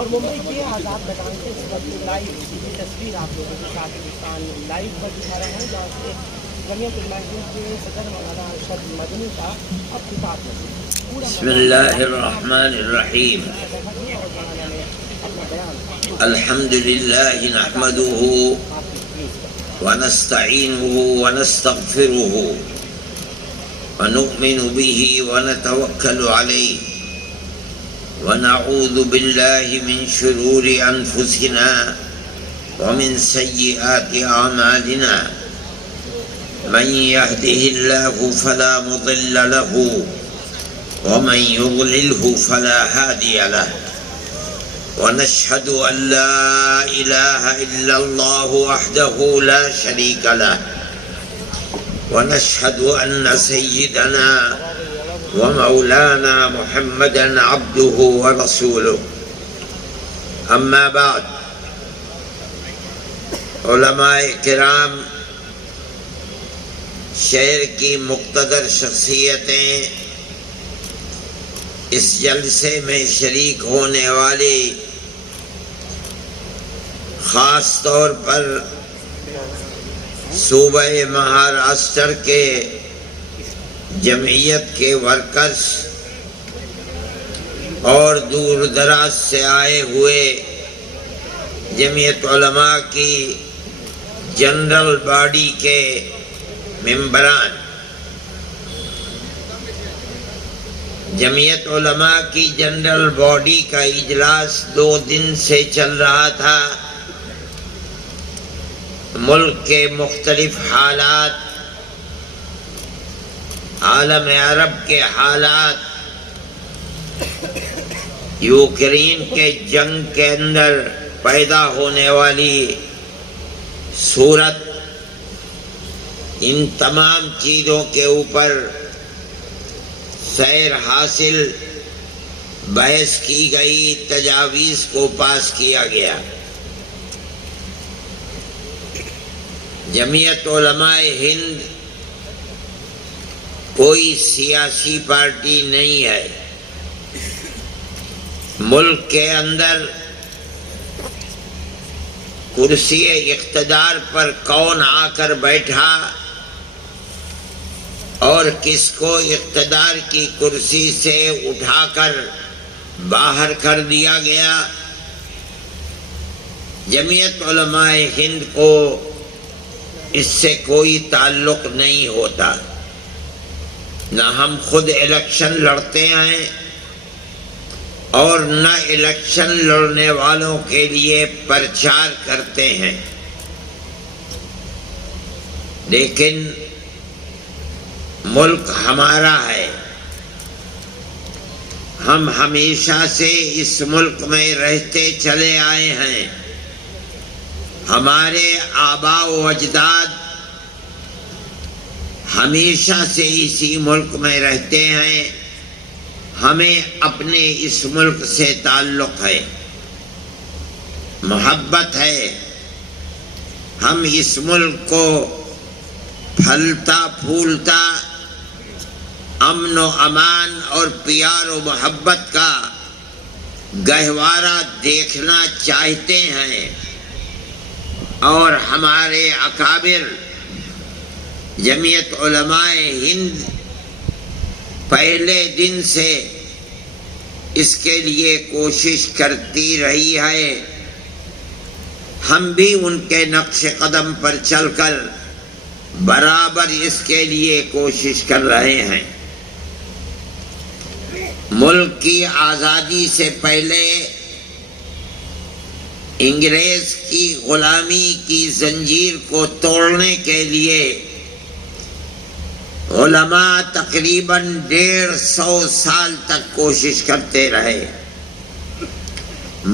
اور ممبئی کے آزاد میدان سے اس وقت لائیو یہ تصویر آپ لوگوں کے ساتھ ہندوستان لائیو پر دکھا رہے ہیں، جہاں سے جمعیت علماء کے صدر مولانا ارشد مدنی کا اب خطاب ہے. بسم اللہ الرحمن الرحیم. الحمد للہ نحمده ونستعینه ونستغفره ونؤمن به ونتوکل علیہ ونعوذ باللہ من شرور انفسنا ومن سیئات اعمالنا من يهده الله فلا مضل له ومن يضلله فلا هادي له ونشهد أن لا إله إلا الله وحده لا شريك له ونشهد أن سيدنا ومولانا محمدا عبده ورسوله. أما بعد، علماء کرام، شہر کی مقتدر شخصیتیں، اس جلسے میں شریک ہونے والی، خاص طور پر صوبہ مہاراشٹر کے جمعیت کے ورکرز اور دور دراز سے آئے ہوئے جمعیت علماء کی جنرل باڈی کے ممبران، جمعیت علماء کی جنرل باڈی کا اجلاس 2 دن سے چل رہا تھا. ملک کے مختلف حالات، عالم عرب کے حالات، یوکرین کے جنگ کے اندر پیدا ہونے والی صورت، ان تمام چیزوں کے اوپر سیر حاصل، بحث کی گئی، تجاویز کو پاس کیا گیا. جمعیت علماء ہند کوئی سیاسی پارٹی نہیں ہے. ملک کے اندر کرسی اقتدار پر کون آ کر بیٹھا اور کس کو اقتدار کی کرسی سے اٹھا کر باہر کر دیا گیا، جمعیت علماء ہند کو اس سے کوئی تعلق نہیں ہوتا. نہ ہم خود الیکشن لڑتے ہیں اور نہ الیکشن لڑنے والوں کے لیے پرچار کرتے ہیں. لیکن ملک ہمارا ہے. ہم ہمیشہ سے اس ملک میں رہتے چلے آئے ہیں. ہمارے آباء و اجداد ہمیشہ سے اسی ملک میں رہتے ہیں. ہمیں اپنے اس ملک سے تعلق ہے، محبت ہے. ہم اس ملک کو پھلتا پھولتا امن و امان اور پیار و محبت کا گہوارہ دیکھنا چاہتے ہیں. اور ہمارے اکابر جمعیت علماء ہند پہلے دن سے اس کے لیے کوشش کرتی رہی ہے. ہم بھی ان کے نقش قدم پر چل کر برابر اس کے لیے کوشش کر رہے ہیں. ملک کی آزادی سے پہلے انگریز کی غلامی کی زنجیر کو توڑنے کے لیے علماء تقریباً 150 سال تک کوشش کرتے رہے،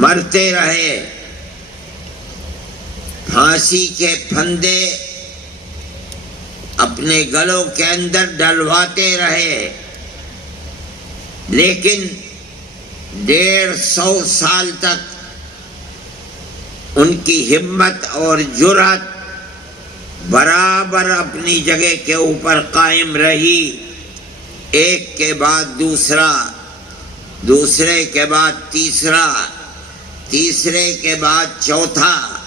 مرتے رہے، پھانسی کے پھندے اپنے گلوں کے اندر ڈلواتے رہے. لیکن 150 سال تک ان کی ہمت اور جرأت برابر اپنی جگہ کے اوپر قائم رہی. ایک کے بعد دوسرا، دوسرے کے بعد تیسرا، تیسرے کے بعد چوتھا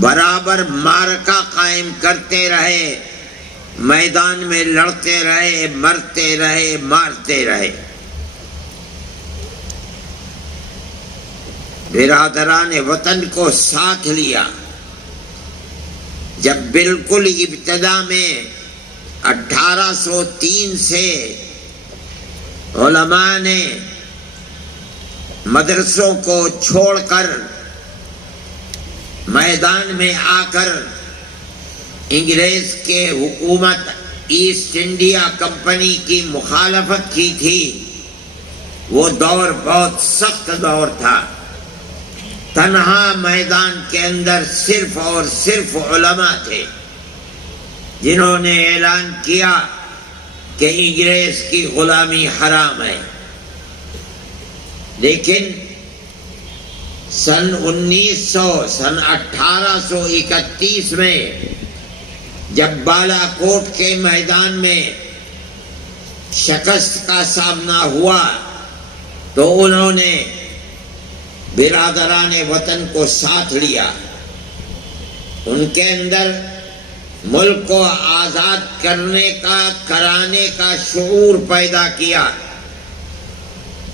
برابر معرکہ قائم کرتے رہے، میدان میں لڑتے رہے، مرتے رہے، مارتے رہے۔ برادران وطن کو ساتھ لیا۔ جب بالکل ابتدا میں 1803 سے علماء نے مدرسوں کو چھوڑ کر میدان میں آ کر انگریز کے حکومت ایسٹ انڈیا کمپنی کی مخالفت کی تھی، وہ دور بہت سخت دور تھا۔ تنہا میدان کے اندر صرف اور صرف علماء تھے جنہوں نے اعلان کیا کہ انگریز کی غلامی حرام ہے۔ لیکن سن 1831 میں جب بالا کوٹ کے میدان میں شکست کا سامنا ہوا تو انہوں نے برادران وطن کو ساتھ لیا، ان کے اندر ملک کو آزاد کرنے کا، کرانے کا شعور پیدا کیا،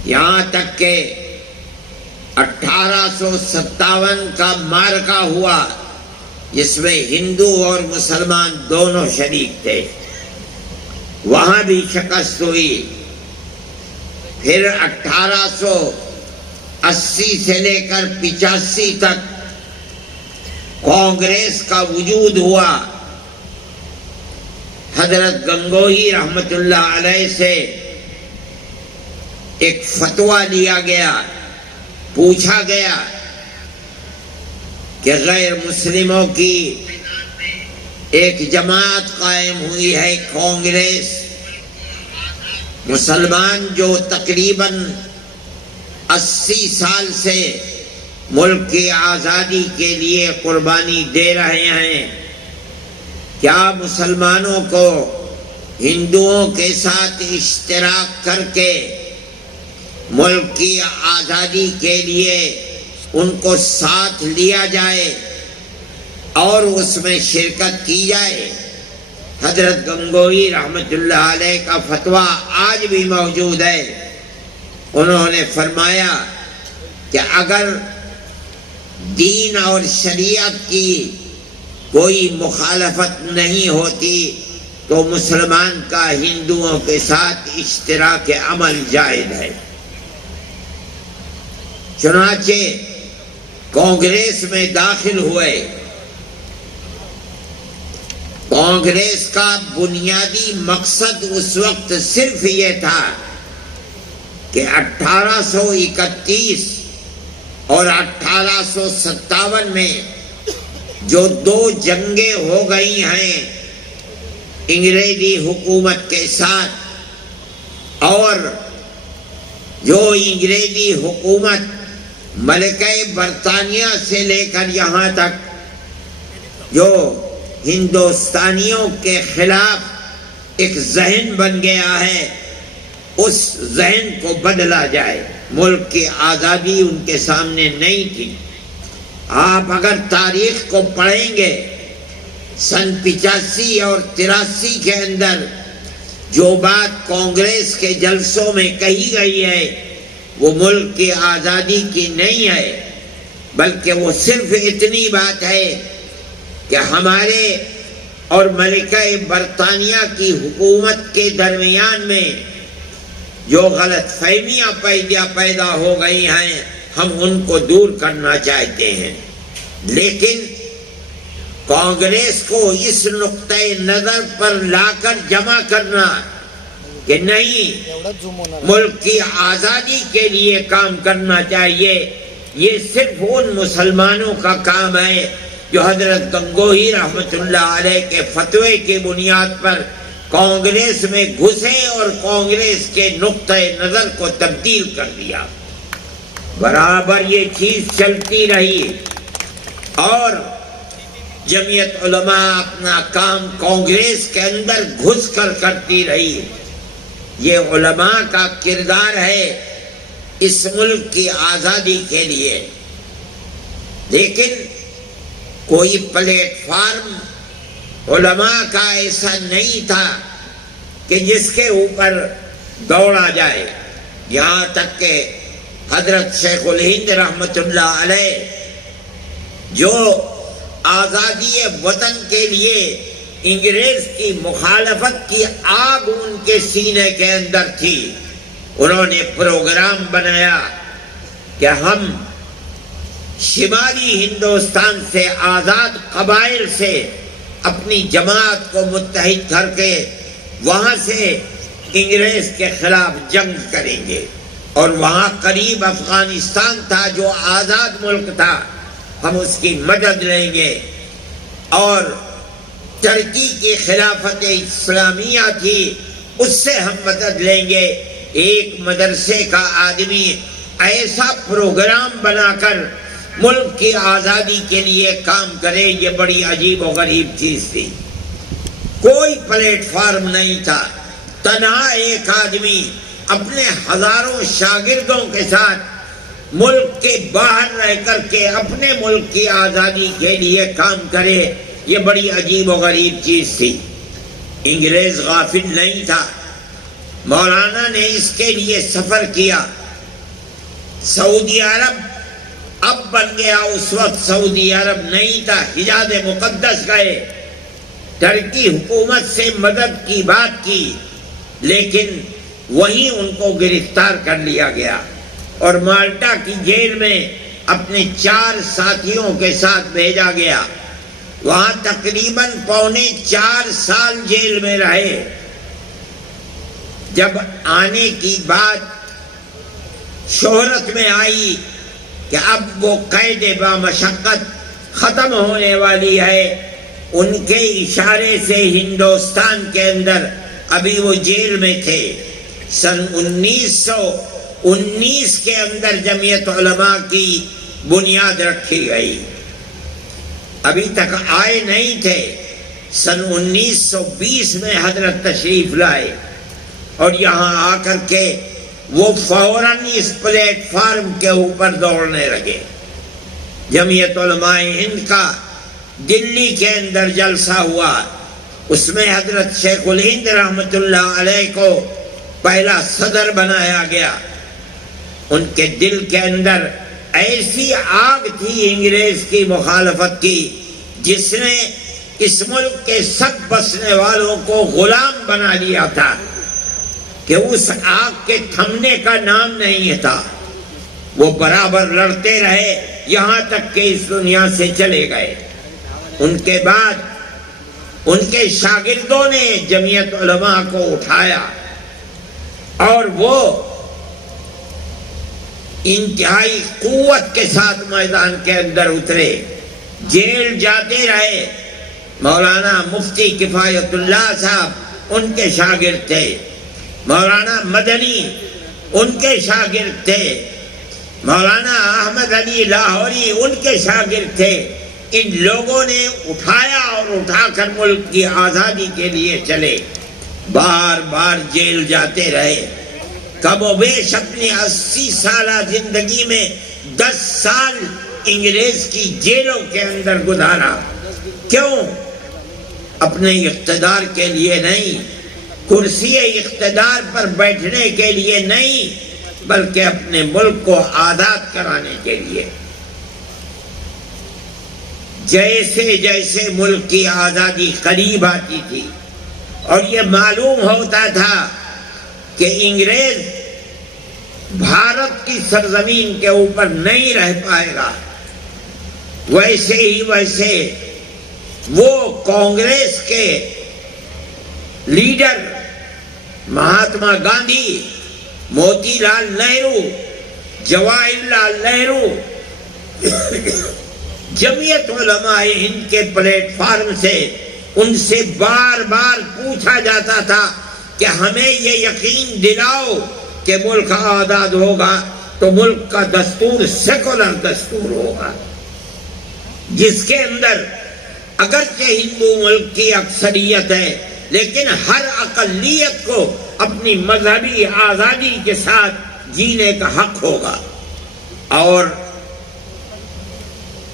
یہاں تک کہ 1857 کا معرکہ ہوا جس میں ہندو اور مسلمان دونوں شریک تھے، وہاں بھی شکست ہوئی۔ پھر 1880 سے لے کر 85 تک کانگریس کا وجود ہوا۔ حضرت گنگوہی رحمت اللہ علیہ سے ایک فتویٰ لیا گیا، پوچھا گیا کہ غیر مسلموں کی ایک جماعت قائم ہوئی ہے کانگریس، مسلمان جو تقریباً 80 سال سے ملک کی آزادی کے لیے قربانی دے رہے ہیں، کیا مسلمانوں کو ہندوؤں کے ساتھ اشتراک کر کے ملک کی آزادی کے لیے ان کو ساتھ لیا جائے اور اس میں شرکت کی جائے؟ حضرت گنگوہی رحمت اللہ علیہ کا فتویٰ آج بھی موجود ہے۔ انہوں نے فرمایا کہ اگر دین اور شریعت کی کوئی مخالفت نہیں ہوتی تو مسلمان کا ہندوؤں کے ساتھ اشتراک عمل جائز ہے۔ چنانچہ کانگریس میں داخل ہوئے۔ کانگریس کا بنیادی مقصد اس وقت صرف یہ تھا کہ 1831 اور 1857 میں جو دو جنگیں ہو گئی ہیں انگریزی حکومت کے ساتھ، اور جو انگریزی حکومت ملکہ برطانیہ سے لے کر یہاں تک جو ہندوستانیوں کے خلاف ایک ذہن بن گیا ہے، اس ذہن کو بدلا جائے۔ ملک کی آزادی ان کے سامنے نہیں تھی۔ آپ اگر تاریخ کو پڑھیں گے، سن 85 اور 83 کے اندر جو بات کانگریس کے جلسوں میں کہی گئی ہے وہ ملک کی آزادی کی نہیں ہے، بلکہ وہ صرف اتنی بات ہے کہ ہمارے اور ملکہ برطانیہ کی حکومت کے درمیان میں جو غلط فہمیاں پیدا ہو گئی ہیں ہم ان کو دور کرنا چاہتے ہیں۔ لیکن کانگریس کو اس نقطۂ نظر پر لا کر جمع کرنا کہ نہیں، ملک کی آزادی کے لیے کام کرنا چاہیے، یہ صرف ان مسلمانوں کا کام ہے جو حضرت گنگوہی رحمت اللہ علیہ کے فتوے کی بنیاد پر کانگریس میں گھسے اور کانگریس کے نقطۂ نظر کو تبدیل کر دیا۔ برابر یہ چیز چلتی رہی اور جمعیت علماء اپنا کام کانگریس کے اندر گھس کر کرتی رہی۔ یہ علماء کا کردار ہے اس ملک کی آزادی کے لیے۔ لیکن کوئی پلیٹ فارم علماء کا ایسا نہیں تھا کہ جس کے اوپر دوڑا جائے. یہاں تک کہ حضرت شیخ الہند رحمۃ اللہ علیہ جو آزادی وطن کے لیے انگریز کی مخالفت کی آگ ان کے سینے کے اندر تھی، انہوں نے پروگرام بنایا کہ ہم شمالی ہندوستان سے آزاد قبائل سے اپنی جماعت کو متحد کر کے وہاں سے انگریز کے خلاف جنگ کریں گے. اور وہاں قریب افغانستان تھا جو آزاد ملک تھا، ہم اس کی مدد لیں گے. اور ترکی کی خلافت اسلامیہ تھی، اس سے ہم مدد لیں گے. ایک مدرسے کا آدمی ایسا پروگرام بنا کر ملک کی آزادی کے لیے کام کرے، یہ بڑی عجیب و غریب چیز تھی. کوئی پلیٹ فارم نہیں تھا. تنہا ایک آدمی اپنے ہزاروں شاگردوں کے ساتھ ملک کے باہر رہ کر کے اپنے ملک کی آزادی کے لیے کام کرے، یہ بڑی عجیب و غریب چیز تھی. انگریز غافل نہیں تھا. مولانا نے اس کے لیے سفر کیا. سعودی عرب اب بن گیا، اس وقت سعودی عرب نہیں تھا. حجاز مقدس گئے، ترکی حکومت سے مدد کی بات کی، لیکن وہیں ان کو گرفتار کر لیا گیا اور مالٹا کی جیل میں اپنے 4 ساتھیوں کے ساتھ بھیجا گیا. وہاں تقریباً 4.25 سال جیل میں رہے. جب آنے کی بات شہرت میں آئی کہ اب وہ قید بامشقت ختم ہونے والی ہے، ان کے اشارے سے ہندوستان کے اندر ابھی وہ جیل میں تھے. سن 1919 کے اندر جمعیت علماء کی بنیاد رکھی گئی. ابھی تک آئے نہیں تھے. سن 1920 میں حضرت تشریف لائے اور یہاں آ کر کے وہ فوراً اس پلیٹ فارم کے اوپر دوڑنے لگے. جمعیت علماء ہند کا دلی کے اندر جلسہ ہوا، اس میں حضرت شیخ الہند رحمۃ اللہ علیہ کو پہلا صدر بنایا گیا. ان کے دل کے اندر ایسی آگ تھی انگریز کی مخالفت کی، جس نے اس ملک کے سب بسنے والوں کو غلام بنا لیا تھا کہ اس آگ کے تھمنے کا نام نہیں تھا. وہ برابر لڑتے رہے یہاں تک کہ اس دنیا سے چلے گئے. ان کے بعد ان کے شاگردوں نے جمعیت علماء کو اٹھایا اور وہ انتہائی قوت کے ساتھ میدان کے اندر اترے. جیل جاتے رہے. مولانا مفتی کفایت اللہ صاحب ان کے شاگرد تھے. مولانا مدنی ان کے شاگرد تھے. مولانا احمد علی لاہوری ان کے شاگرد تھے. ان لوگوں نے اٹھایا اور اٹھا کر ملک کی آزادی کے لیے چلے. بار بار جیل جاتے رہے. کم و بیش اپنی 80 سالہ زندگی میں 10 سال انگریز کی جیلوں کے اندر گزارا. کیوں؟ اپنے اقتدار کے لیے نہیں، کرسی اقتدار پر بیٹھنے کے لیے نہیں، بلکہ اپنے ملک کو آزاد کرانے کے لیے. جیسے جیسے ملک کی آزادی قریب آتی تھی اور یہ معلوم ہوتا تھا کہ انگریز بھارت کی سرزمین کے اوپر نہیں رہ پائے گا، ویسے ہی ویسے وہ کانگریس کے لیڈر مہاتما گاندھی، موتی لال نہرو، جواہر لال نہرو، جمعیت علماء ہند کے پلیٹ فارم سے ان سے بار بار پوچھا جاتا تھا کہ ہمیں یہ یقین دلاؤ کہ ملک آزاد ہوگا تو ملک کا دستور سیکولر دستور ہوگا، جس کے اندر اگرچہ ہندو ملک کی اکثریت ہے لیکن ہر اقلیت کو اپنی مذہبی آزادی کے ساتھ جینے کا حق ہوگا. اور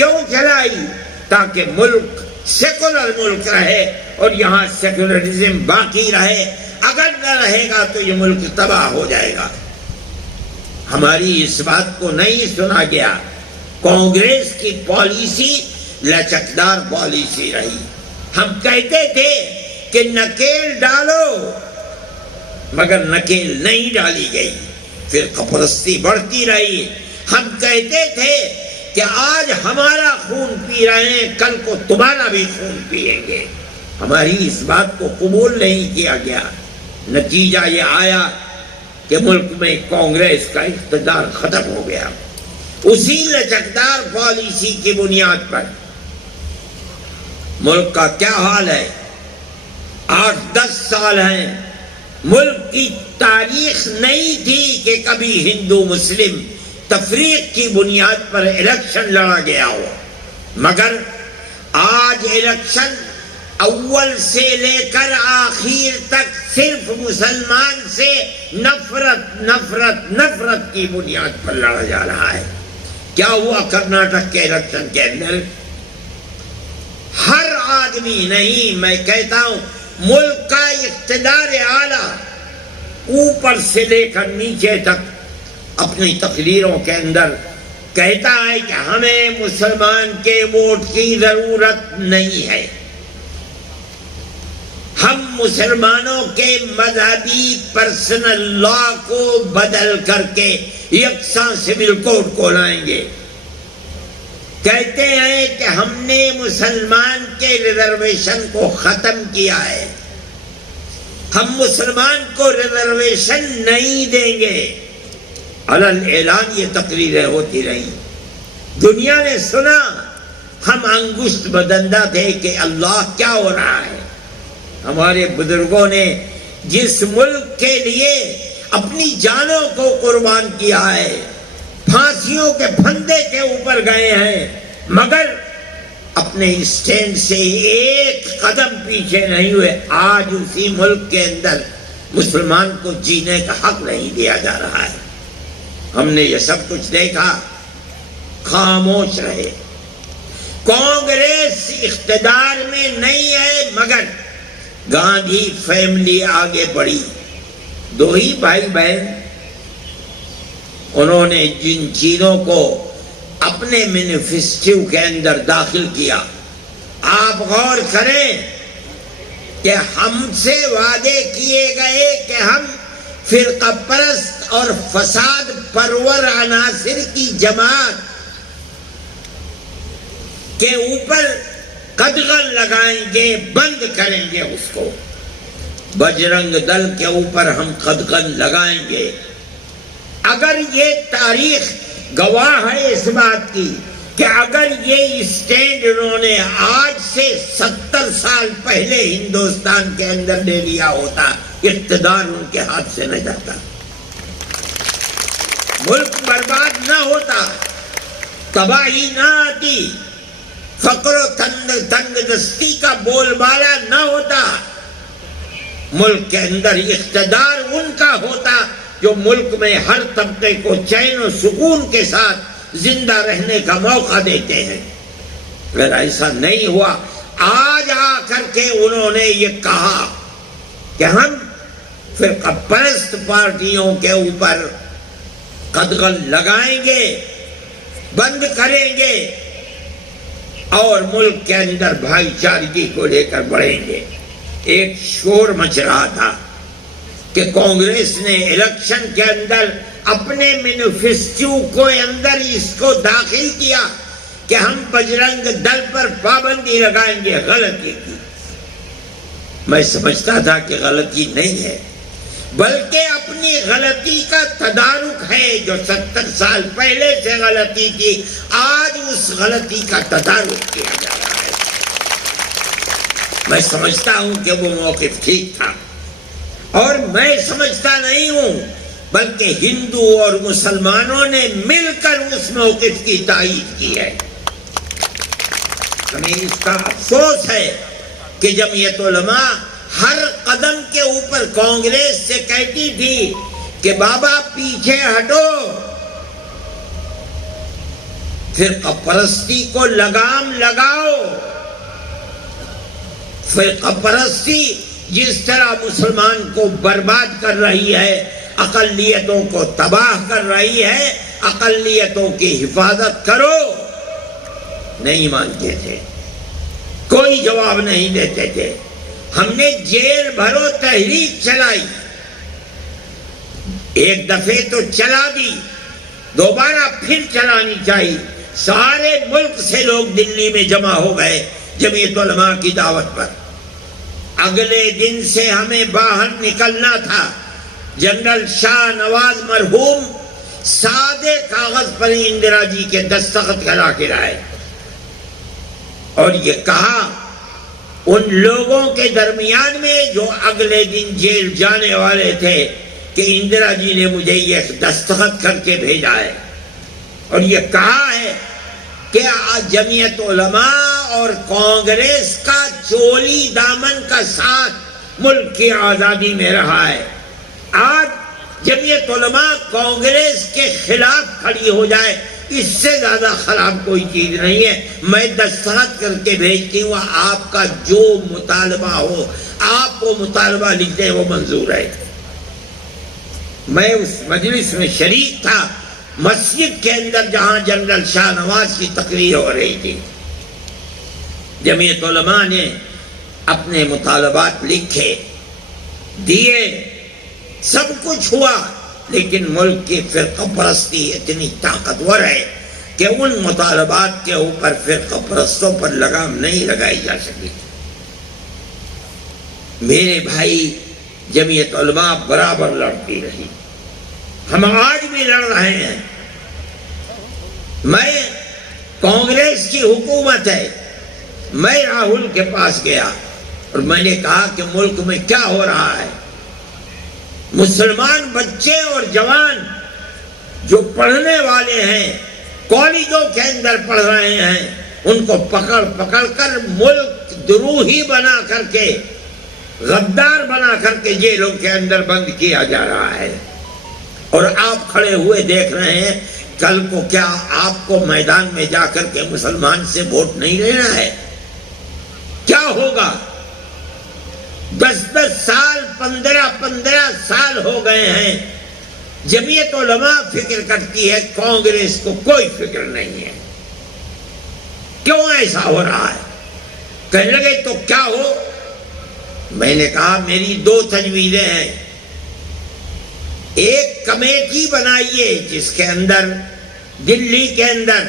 کیوں چلائی؟ تاکہ ملک سیکولر ملک رہے اور یہاں سیکولرزم باقی رہے. اگر نہ رہے گا تو یہ ملک تباہ ہو جائے گا. ہماری اس بات کو نہیں سنا گیا. کانگریس کی پالیسی لچکدار پالیسی رہی. ہم کہتے تھے کہ نکیل ڈالو، مگر نکیل نہیں ڈالی گئی. فرقہ پرستی بڑھتی رہی. ہم کہتے تھے کہ آج ہمارا خون پی رہے ہیں، کل کو تمہارا بھی خون پیئیں گے. ہماری اس بات کو قبول نہیں کیا گیا. نتیجہ یہ آیا کہ ملک میں کانگریس کا اقتدار ختم ہو گیا. اسی لچکدار پالیسی کی بنیاد پر ملک کا کیا حال ہے؟ 8-10 سال ہیں ملک کی تاریخ نہیں تھی کہ کبھی ہندو مسلم تفریق کی بنیاد پر الیکشن لڑا گیا ہو. مگر آج الیکشن اول سے لے کر آخر تک صرف مسلمان سے نفرت نفرت نفرت کی بنیاد پر لڑا جا رہا ہے. کیا ہوا کرناٹک کے الیکشن کے اندر؟ ہر آدمی نہیں، میں کہتا ہوں ملک کا اقتدار اعلیٰ اوپر سے لے کر نیچے تک اپنی تقریروں کے اندر کہتا ہے کہ ہمیں مسلمان کے ووٹ کی ضرورت نہیں ہے. ہم مسلمانوں کے مذہبی پرسنل لا کو بدل کر کے یکساں سول کوڈ کو لائیں گے. کہتے ہیں کہ ہم نے مسلمان کے ریزرویشن کو ختم کیا ہے، ہم مسلمان کو ریزرویشن نہیں دیں گے. علن اعلان یہ تقریریں ہوتی رہیں. دنیا نے سنا. ہم انگشت بدندہ تھے کہ اللہ کیا ہو رہا ہے. ہمارے بزرگوں نے جس ملک کے لیے اپنی جانوں کو قربان کیا ہے، پھانسیوں کے پھندے کے اوپر گئے ہیں، مگر اپنے اسٹینڈ سے ایک قدم پیچھے نہیں ہوئے. آج اسی ملک کے اندر مسلمان کو جینے کا حق نہیں دیا جا رہا ہے. ہم نے یہ سب کچھ دیکھا، خاموش رہے. کانگریس اقتدار میں نہیں ہے، مگر گاندھی فیملی آگے بڑھی. 2 ہی بھائی بہن، انہوں نے جن چیزوں کو اپنے مینیفیسٹو کے اندر داخل کیا، آپ غور کریں کہ ہم سے وعدے کیے گئے کہ ہم فرقہ پرست اور فساد پرور عناصر کی جماعت کے اوپر قدغن لگائیں گے، بند کریں گے اس کو. بجرنگ دل کے اوپر ہم قدغن لگائیں گے. اگر یہ تاریخ گواہ ہے اس بات کی کہ اگر یہ اسٹینڈ انہوں نے آج سے 70 سال پہلے ہندوستان کے اندر لے لیا ہوتا، اقتدار ان کے ہاتھ سے نہ جاتا، ملک برباد نہ ہوتا، تباہی نہ آتی، فقر و تنگ دستی کا بول بالا نہ ہوتا. ملک کے اندر اقتدار ان کا ہوتا جو ملک میں ہر طبقے کو چین و سکون کے ساتھ زندہ رہنے کا موقع دیتے ہیں. اگر ایسا نہیں ہوا، آج آ کر کے انہوں نے یہ کہا کہ ہم فرقہ پرست پارٹیوں کے اوپر قدغن لگائیں گے، بند کریں گے اور ملک کے اندر بھائی چارگی کو لے کر بڑھیں گے. ایک شور مچ رہا تھا کہ کانگریس نے الیکشن کے اندر اپنے مینیفیسٹو کو اندر اس کو داخل کیا کہ ہم بجرنگ دل پر پابندی لگائیں گے. غلطی کی. میں سمجھتا تھا کہ غلطی نہیں ہے، بلکہ اپنی غلطی کا تدارک ہے. جو 70 سال پہلے سے غلطی تھی، آج اس غلطی کا تدارک کیا جا رہا ہے. میں سمجھتا ہوں کہ وہ موقف ٹھیک تھا، اور میں سمجھتا نہیں ہوں بلکہ ہندو اور مسلمانوں نے مل کر اس موقف کی تائید کی ہے. ہمیں اس کا افسوس ہے کہ جمعیت علماء ہر قدم کے اوپر کانگریس سے کہتی تھی کہ بابا پیچھے ہٹو، فرقہ پرستی کو لگام لگاؤ. فرقہ پرستی جس طرح مسلمان کو برباد کر رہی ہے، اقلیتوں کو تباہ کر رہی ہے، اقلیتوں کی حفاظت کرو. نہیں مانتے تھے، کوئی جواب نہیں دیتے تھے. ہم نے جیل بھرو تحریک چلائی، ایک دفعے تو چلا دی، دوبارہ پھر چلانی چاہیے. سارے ملک سے لوگ دلی میں جمع ہو گئے جمعیت علماء کی دعوت پر. اگلے دن سے ہمیں باہر نکلنا تھا. جنرل شاہ نواز مرحوم سادے کاغذ پر اندرا جی کے دستخط کرا کے لائے اور یہ کہا ان لوگوں کے درمیان میں جو اگلے دن جیل جانے والے تھے کہ اندرا جی نے مجھے یہ دستخط کر کے بھیجا ہے اور یہ کہا ہے کہ جمعیت علماء اور کانگریس کا چولی دامن کا ساتھ ملک کی آزادی میں رہا ہے. آج جمعیت علماء کانگریس کے خلاف کھڑی ہو جائے، اس سے زیادہ خراب کوئی چیز نہیں ہے. میں دستخط کر کے بھیجتی ہوں، آپ کا جو مطالبہ ہو، آپ وہ مطالبہ لکھتے ہیں وہ منظور ہے. میں اس مجلس میں شریک تھا، مسجد کے اندر جہاں جنرل شاہ نواز کی تقریر ہو رہی تھی. جمعیت علماء نے اپنے مطالبات لکھے، دیے، سب کچھ ہوا، لیکن ملک کی فرقہ پرستی اتنی طاقتور ہے کہ ان مطالبات کے اوپر فرقہ پرستوں پر لگام نہیں لگائی جا سکی. میرے بھائی، جمعیت علماء برابر لڑتی رہی، ہم آج بھی لڑ رہے ہیں. میں کانگریس کی حکومت ہے، میں راہل کے پاس گیا اور میں نے کہا کہ ملک میں کیا ہو رہا ہے. مسلمان بچے اور جوان جو پڑھنے والے ہیں، کالجوں کے اندر پڑھ رہے ہیں، ان کو پکڑ پکڑ کر ملک دروہی بنا کر کے، غدار بنا کر کے جیلوں کے اندر بند کیا جا رہا ہے. اور آپ کھڑے ہوئے دیکھ رہے ہیں. کل کو کیا آپ کو میدان میں جا کر کے مسلمان سے ووٹ نہیں لینا ہے؟ کیا ہوگا؟ 10 سال 15 سال ہو گئے ہیں. جمعیت علماء فکر کرتی ہے، کانگریس کو کوئی فکر نہیں ہے. کیوں ایسا ہو رہا ہے؟ کہنے لگے تو کیا ہو؟ میں نے کہا میری 2 تجویزیں ہیں. ایک کمیٹی بنائیے جس کے اندر دلی کے اندر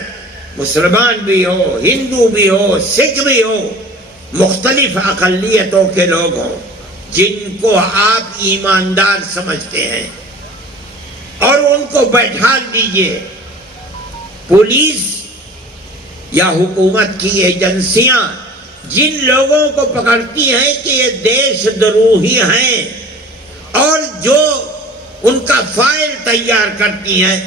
مسلمان بھی ہو، ہندو بھی ہو، سکھ بھی ہو، مختلف اقلیتوں کے لوگ ہوں جن کو آپ ایماندار سمجھتے ہیں، اور ان کو بیٹھا دیجئے. پولیس یا حکومت کی ایجنسیاں جن لوگوں کو پکڑتی ہیں کہ یہ دیش دروہی ہیں اور جو ان کا فائل تیار کرتی ہیں،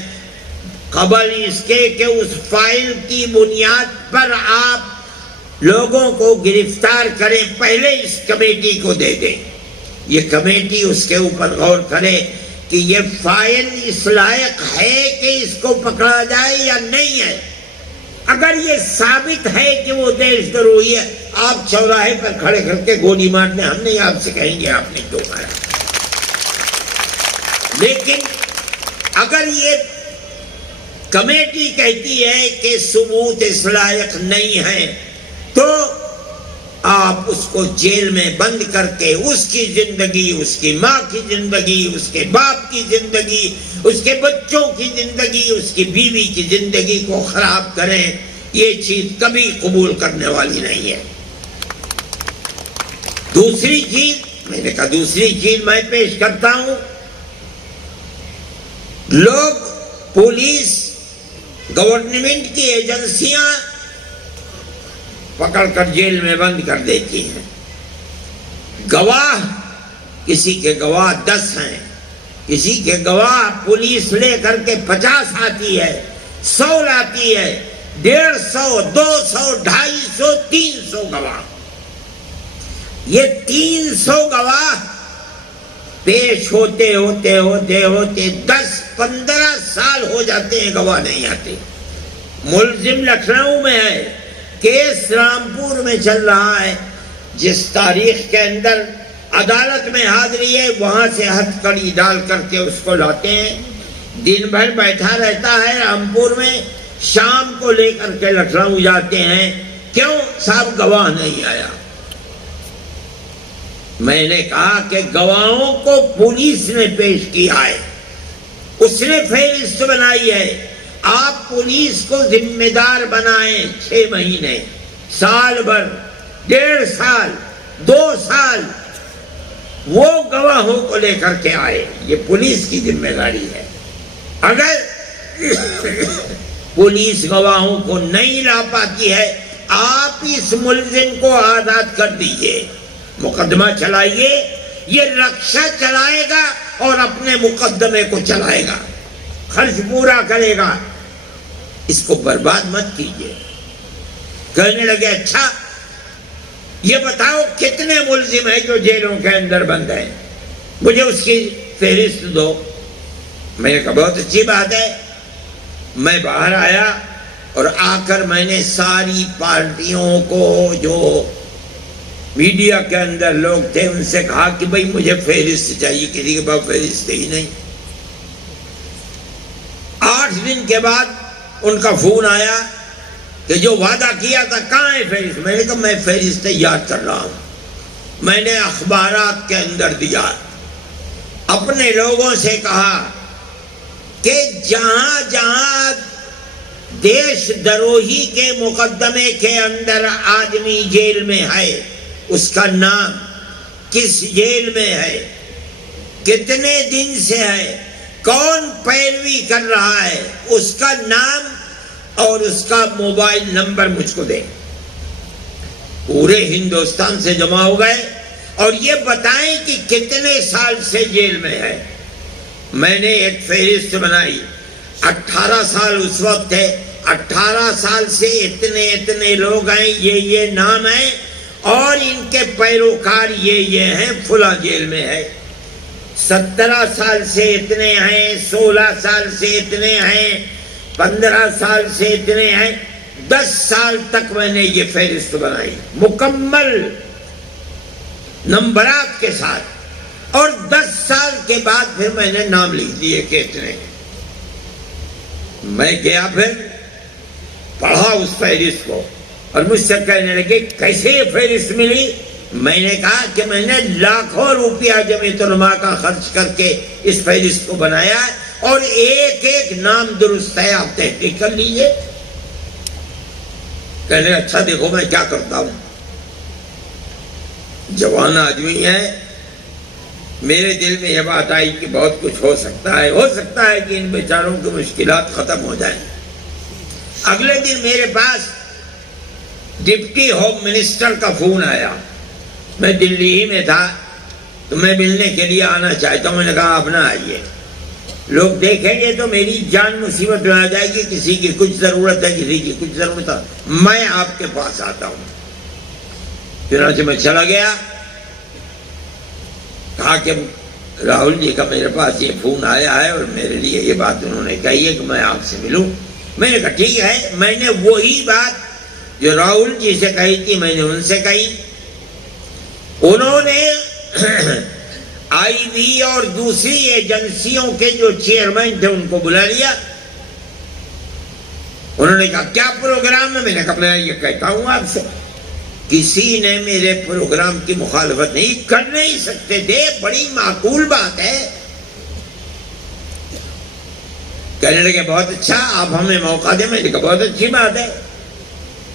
قبل اس کے کہ اس فائل کی بنیاد پر آپ لوگوں کو گرفتار کریں، پہلے اس کمیٹی کو دے دیں. یہ کمیٹی اس کے اوپر غور کرے کہ یہ فائل اس لائق ہے کہ اس کو پکڑا جائے یا نہیں ہے. اگر یہ ثابت ہے کہ وہ دیش دروہی ہے، آپ چوراہے پر کھڑے کر کے گولی مار دیں، ہم نہیں آپ سے کہیں گے آپ نے کیوں مارا. لیکن اگر یہ کمیٹی کہتی ہے کہ ثبوت اس لائق نہیں ہے، تو آپ اس کو جیل میں بند کر کے اس کی زندگی، اس کی ماں کی زندگی، اس کے باپ کی زندگی، اس کے بچوں کی زندگی، اس کی بیوی کی زندگی کو خراب کریں. یہ چیز کبھی قبول کرنے والی نہیں ہے. دوسری چیز، میں نے کہا دوسری چیز میں پیش کرتا ہوں. لوگ، پولیس، گورنمنٹ کی ایجنسیاں پکڑ کر جیل میں بند کر دیتی ہیں. گواہ، کسی کے گواہ 10 ہیں، کسی کے گواہ پولیس لے کر کے 50 آتی ہے، 100 لاتی ہے، 150، 200، 250، 300 گواہ. یہ 300 گواہ پیش ہوتے ہوتے 10-15 سال ہو جاتے ہیں، گواہ نہیں آتے. ملزم لکھنؤ میں ہے، کیس رامپور میں چل رہا ہے، جس تاریخ کے اندر عدالت میں حاضری ہے وہاں سے ہتھ کڑی ڈال کر کے اس کو لاتے ہیں، دن بھر بیٹھا رہتا ہے رامپور میں، شام کو لے کر کے لکھنؤ جاتے ہیں، کیوں؟ صاحب گواہ نہیں آیا۔ میں نے کہا کہ گواہوں کو پولیس نے پیش کیا ہے، اس نے فہرست بنائی ہے، آپ پولیس کو ذمہ دار بنائیں، 6 مہینے، سال بھر، 1.5 سال، 2 سال وہ گواہوں کو لے کر کے آئے، یہ پولیس کی ذمہ داری ہے۔ اگر پولیس گواہوں کو نہیں لا پاتی ہے، آپ اس ملزم کو آزاد کر دیجئے، مقدمہ چلائیے، یہ رکشہ چلائے گا اور اپنے مقدمے کو چلائے گا، خرچ پورا کرے گا، اس کو برباد مت کیجیے۔ کہنے لگے اچھا یہ بتاؤ کتنے ملزم ہیں جو جیلوں کے اندر بند ہیں، مجھے اس کی فہرست دو۔ میں نے کہا بہت اچھی بات ہے۔ میں باہر آیا اور آ کر میں نے ساری پارٹیوں کو، جو میڈیا کے اندر لوگ تھے، ان سے کہا کہ بھئی مجھے فہرست چاہیے، کسی کے پاس فہرست ہی نہیں۔ 8 دن کے بعد ان کا فون آیا کہ جو وعدہ کیا تھا کہاں ہے فہرست؟ میں نے کہا میں فہرست تیار کر رہا ہوں، میں نے اخبارات کے اندر دیا، اپنے لوگوں سے کہا کہ جہاں جہاں دیش دروہی کے مقدمے کے اندر آدمی جیل میں ہے، اس کا نام، کس جیل میں ہے، کتنے دن سے ہے، کون پیروی کر رہا ہے، اس کا نام اور اس کا موبائل نمبر مجھ کو دیں۔ پورے ہندوستان سے جمع ہو گئے اور یہ بتائیں کہ کتنے سال سے جیل میں ہے۔ میں نے ایک فہرست بنائی، 18 سال اس وقت ہے، 18 سال سے اتنے اتنے لوگ ہیں، یہ نام ہیں، اور ان کے پیروکار یہ ہیں، فلاں جیل میں ہے۔ 17 سال سے اتنے ہیں، 16 سال سے اتنے ہیں، 15 سال سے اتنے ہیں، 10 سال تک میں نے یہ فہرست بنائی مکمل نمبرات کے ساتھ، اور 10 سال کے بعد پھر میں نے نام لکھ دیے کہ اتنے۔ میں گیا پھر پڑھا اس فہرست کو اور مجھ سے کہنے لگے کیسے یہ فہرست ملی؟ میں نے کہا کہ میں نے لاکھوں روپیہ جمعیت علماء کا خرچ کر کے اس فہرست کو بنایا ہے، اور ایک ایک نام درست ہے، آپ تحقیق کر لیجئے۔ کہنے اچھا دیکھو میں کیا کرتا ہوں، جوان آدمی ہے، میرے دل میں یہ بات آئی کہ بہت کچھ ہو سکتا ہے کہ ان بیچاروں کی مشکلات ختم ہو جائیں۔ اگلے دن میرے پاس ڈپٹی ہوم منسٹر کا فون آیا، میں دلی ہی میں تھا تو میں ملنے کے لیے آنا چاہتا ہوں۔ میں نے کہا آپ نہ آئیے، لوگ دیکھیں گے تو میری جان مصیبت میں آ جائے گی، کسی کی کچھ ضرورت ہے، کسی کی کچھ ضرورت ہے، میں آپ کے پاس آتا ہوں۔ چنانچہ میں چلا گیا، کہا کہ راہل جی کا میرے پاس یہ فون آیا ہے اور میرے لیے یہ بات انہوں نے کہی ہے کہ میں آپ سے ملوں۔ میں نے کہا ٹھیک ہے، میں نے وہی بات جو راہل جی سے کہی تھی میں نے ان سے کہی۔ انہوں نے آئی بی اور دوسری ایجنسیوں کے جو چیئرمین تھے ان کو بلا لیا۔ انہوں نے کہا کیا پروگرام ہے؟ میں نے کہا میں یہ کہتا ہوں آپ سے، کسی نے میرے پروگرام کی مخالفت نہیں کر نہیں سکتے تھے، بڑی معقول بات ہے۔ کہنے لگے بہت اچھا، آپ ہمیں موقع دیں۔ میں نے کہا بہت اچھی بات ہے۔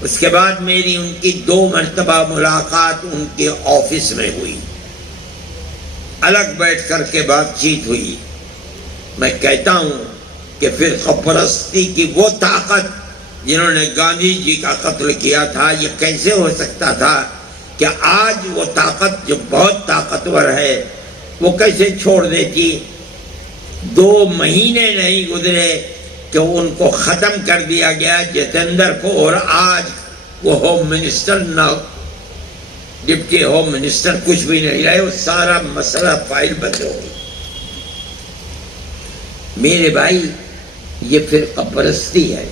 اس کے بعد میری ان کی 2 مرتبہ ملاقات ان کے آفس میں ہوئی، الگ بیٹھ کر کے بات چیت ہوئی۔ میں کہتا ہوں کہ فرقہ پرستی کی وہ طاقت جنہوں نے گاندھی جی کا قتل کیا تھا، یہ کیسے ہو سکتا تھا کہ آج وہ طاقت جو بہت طاقتور ہے وہ کیسے چھوڑ دیتی؟ 2 مہینے نہیں گزرے کہ ان کو ختم کر دیا گیا، جتیندر کو، اور آج وہ ہوم منسٹر نہ ڈپٹی ہوم منسٹر کچھ بھی نہیں رہے، وہ سارا مسئلہ فائل بند ہو گئی۔ میرے بھائی یہ فرقہ پرستی ہے،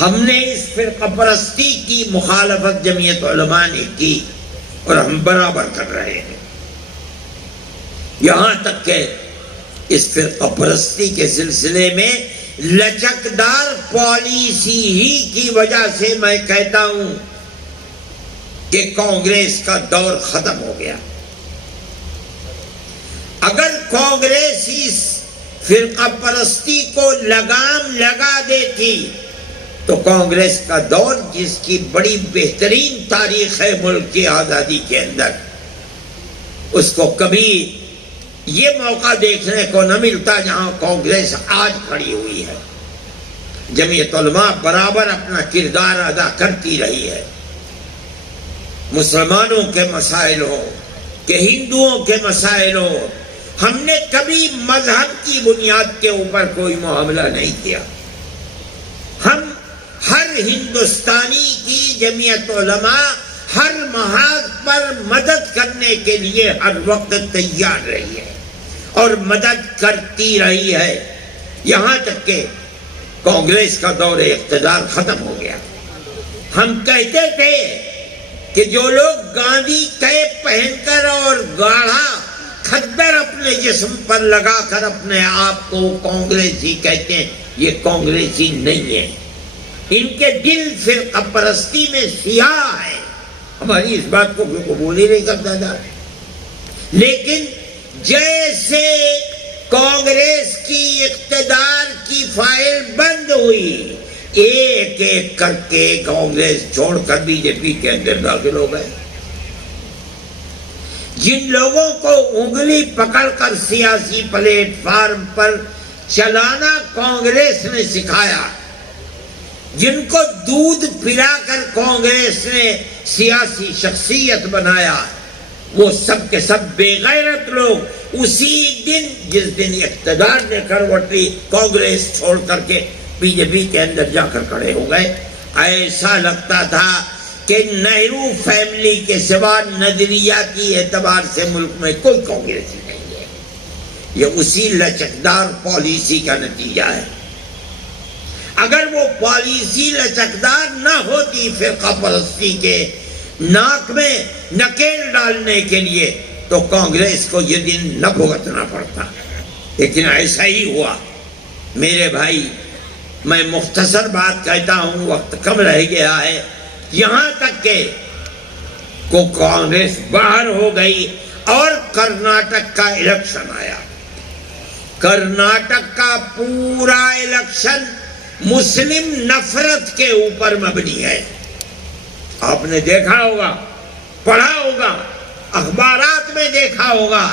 ہم نے اس فرقہ پرستی کی مخالفت جمعیت علماء نے کی اور ہم برابر کر رہے ہیں، یہاں تک کہ اس فرقہ پرستی کے سلسلے میں لچکدار پالیسی ہی کی وجہ سے میں کہتا ہوں کہ کانگریس کا دور ختم ہو گیا۔ اگر کانگریس اس فرقہ پرستی کو لگام لگا دیتی تو کانگریس کا دور، جس کی بڑی بہترین تاریخ ہے ملک کی آزادی کے اندر، اس کو کبھی یہ موقع دیکھنے کو نہ ملتا جہاں کانگریس آج کھڑی ہوئی ہے۔ جمعیت علماء برابر اپنا کردار ادا کرتی رہی ہے، مسلمانوں کے مسائل ہو کہ ہندوؤں کے مسائل ہو، ہم نے کبھی مذہب کی بنیاد کے اوپر کوئی معاملہ نہیں کیا۔ ہم ہر ہندوستانی کی جمعیت علماء ہر محاذ پر مدد کرنے کے لیے ہر وقت تیار رہی ہے اور مدد کرتی رہی ہے، یہاں تک کہ کانگریس کا دور اقتدار ختم ہو گیا۔ ہم کہتے تھے کہ جو لوگ گاندھی کیپ پہن کر اور گاڑھا کھدر اپنے جسم پر لگا کر اپنے آپ کو کانگریسی کہتے ہیں، یہ کانگریسی نہیں ہے، ان کے دل فرقہ پرستی میں سیاہ ہے۔ ہماری اس بات کو کوئی قبول ہی نہیں کرتا تھا، لیکن جیسے کانگریس کی اقتدار کی فائل بند ہوئی، ایک ایک کر کے کانگریس چھوڑ کر بی جے پی کے اندر داخل ہو گئے۔ جن لوگوں کو انگلی پکڑ کر سیاسی پلیٹ فارم پر چلانا کانگریس نے سکھایا، جن کو دودھ پلا کر کانگریس نے سیاسی شخصیت بنایا، وہ سب کے سب بے غیرت لوگ اسی دن، جس دن اقتدار نے کروٹ لی، کانگریس چھوڑ کر کے بی جے پی کے اندر جا کر کھڑے ہو گئے۔ ایسا لگتا تھا کہ نہرو فیملی کے سوا نظریاتی اعتبار سے ملک میں کوئی کانگریسی نہیں ہے۔ یہ اسی لچکدار پالیسی کا نتیجہ ہے۔ اگر وہ پالیسی لچکدار نہ ہوتی فرقہ پرستی کے ناک میں نکیل ڈالنے کے لیے، تو کانگریس کو یہ دن نہ بھگتنا پڑتا، لیکن ایسا ہی ہوا۔ میرے بھائی، میں مختصر بات کہتا ہوں، وقت کم رہ گیا ہے، یہاں تک کہ کانگریس باہر ہو گئی اور کرناٹک کا الیکشن آیا۔ کرناٹک کا پورا الیکشن مسلم نفرت کے اوپر مبنی ہے۔ آپ نے دیکھا ہوگا، پڑھا ہوگا، اخبارات میں دیکھا ہوگا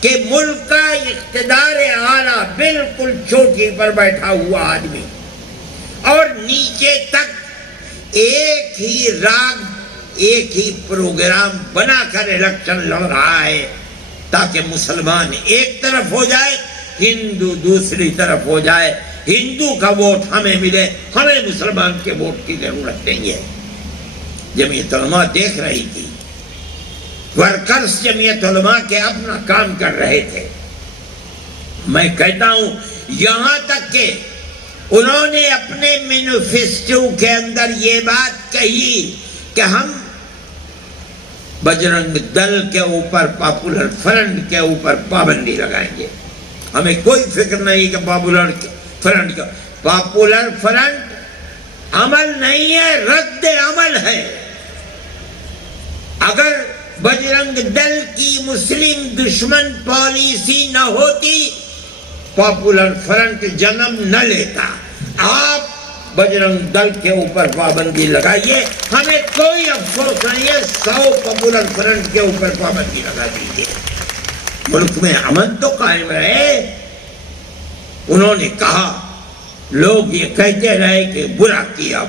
کہ ملک کا اقتدار اعلیٰ بالکل چوٹی پر بیٹھا ہوا آدمی اور نیچے تک ایک ہی راگ، ایک ہی پروگرام بنا کر الیکشن لڑ رہا ہے تاکہ مسلمان ایک طرف ہو جائے، ہندو دوسری طرف ہو جائے، ہندو کا ووٹ ہمیں ملے، ہمیں مسلمان کے ووٹ کی ضرورت نہیں ہے۔ جمعیت علماء دیکھ رہی تھی، ورکرز جمعیت علماء کے اپنا کام کر رہے تھے۔ میں کہتا ہوں، یہاں تک کہ انہوں نے اپنے مینیفیسٹو کے اندر یہ بات کہی کہ ہم بجرنگ دل کے اوپر، پاپولر فرنٹ کے اوپر پابندی لگائیں گے۔ ہمیں کوئی فکر نہیں کہ پاپولر فرنٹ کا، پاپولر فرنٹ عمل نہیں ہے، رد عمل ہے۔ اگر بجرنگ دل کی مسلم دشمن پالیسی نہ ہوتی، پاپولر فرنٹ جنم نہ لیتا۔ آپ بجرنگ دل کے اوپر پابندی لگائیے، ہمیں کوئی افسوس نہیں ہے، 100 پاپولر فرنٹ کے اوپر پابندی لگا دیجیے، ملک میں امن تو قائم رہے۔ انہوں نے کہا، لوگ یہ کہتے رہے کہ برا کیا،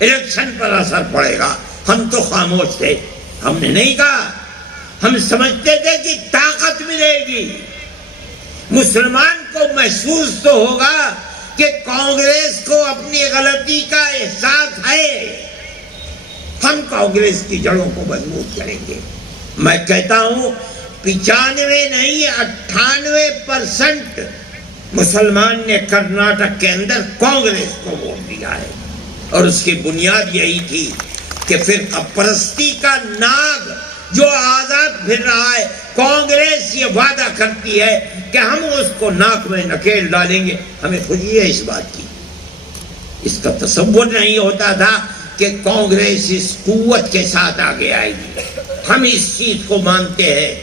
الیکشن پر اثر پڑے گا، ہم تو خاموش تھے، ہم نے نہیں کہا۔ ہم سمجھتے تھے کہ طاقت ملے گی، مسلمان کو محسوس تو ہوگا کہ کانگریس کو اپنی غلطی کا احساس ہے، ہم کانگریس کی جڑوں کو مضبوط کریں گے۔ میں کہتا ہوں 95 نہیں 98% مسلمان نے کرناٹک کے اندر کانگریس کو ووٹ دیا ہے، اور اس کی بنیاد یہی تھی کہ فرقہ پرستی کا ناگ جو آزاد پھر رہا ہے، کانگریس یہ وعدہ کرتی ہے کہ ہم اس کو ناک میں نکیل ڈالیں گے۔ ہمیں خوشی ہے اس بات کی، اس کا تصور نہیں ہوتا تھا کہ کانگریس اس قوت کے ساتھ آگے آئے گی۔ ہم اس چیز کو مانتے ہیں